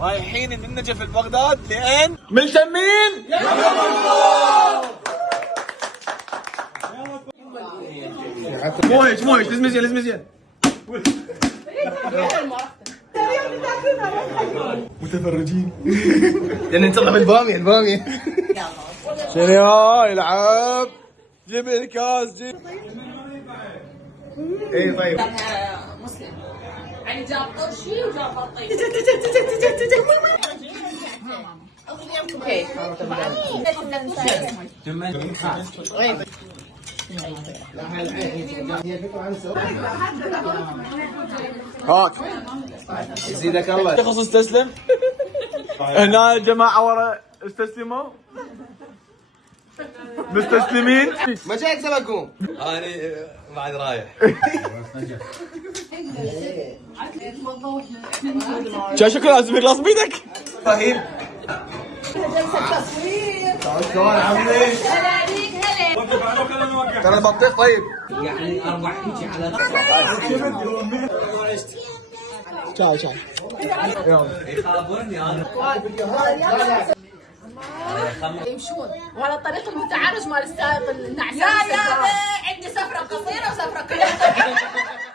رايحين النجف البغداد لين ملتمين مويش لازم مزيان متفرجين لان نطلع بالبامية شنو يلعب جيب الكاس جيب اي طيب مسلم يعني جاب طرشي وجاب بطيخ هاك يزيدك الله شخص استسلم هنا الجماعة ورا استسلموا مستسلمين ما جايك سبقكم انا بعد رايح شكرا لازم يخلص بيدك فهيم جلسة تصوير شلون عاملين؟ هلا عليك هلا ترى البطيخ طيب يعني اربع هيجي على شاي يخابرني انا يمشون وعلى الطريق المتعرج مال السائق النعسان يا عندي سفرة قصيرة وسفرة قصيرة